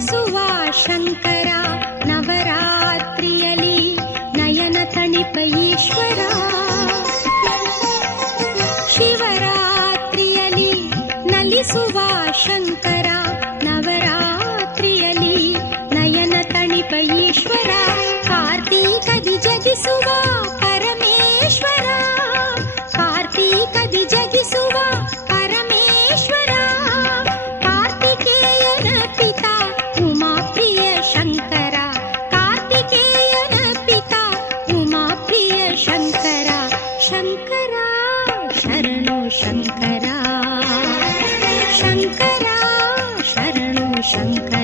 Suva Shankara ನವರಾತ್ರಿಯಲಿ ನಯನ ತಣಿಪ ಈಶ್ವರ ಶಿವರಾತ್ರಿಯಲಿ ನಲಿಸುವ ಶಂಕರ शंकर